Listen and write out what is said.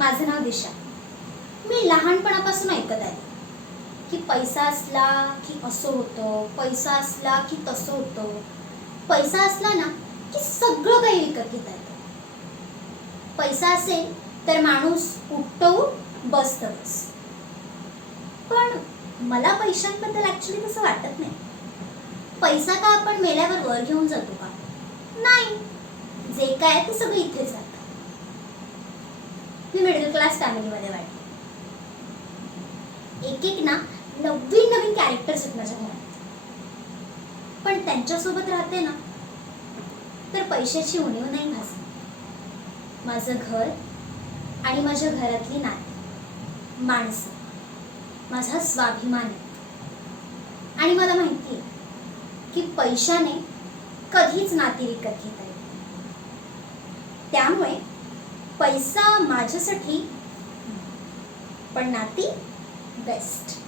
माझं नाव दिशा. मी लहानपणापासून ऐकत आहे की पैसा असला की असं होतं, पैसा असला की तसं होतं, पैसा असला ना की सगळं काही विकत घेता येतं. पैसा असेल तर माणूस उठतो बसतं बस. पण मला पैशांबद्दल ॲक्च्युली तसं वाटत नाही. पैसा का आपण मेल्यावर वर घेऊन जातो का? नाही, जे काय ते सगळं इथेच राहतं. मी मिडल क्लास फॅमिलीमध्ये वाढले. एक एक ना नवीन नवीन कॅरेक्टर्स आहेत माझ्या घरात. पण त्यांच्यासोबत राहते ना तर पैशाची उणीव नाही भासत. माझं घर आणि माझ्या घरातली नाती, माणसं माझा स्वाभिमान आहे. आणि मला माहिती आहे की पैशाने कधीच नाती विकत घेता येत. त्यामुळे पैसा माझ्यासाठी, पण नाती बेस्ट.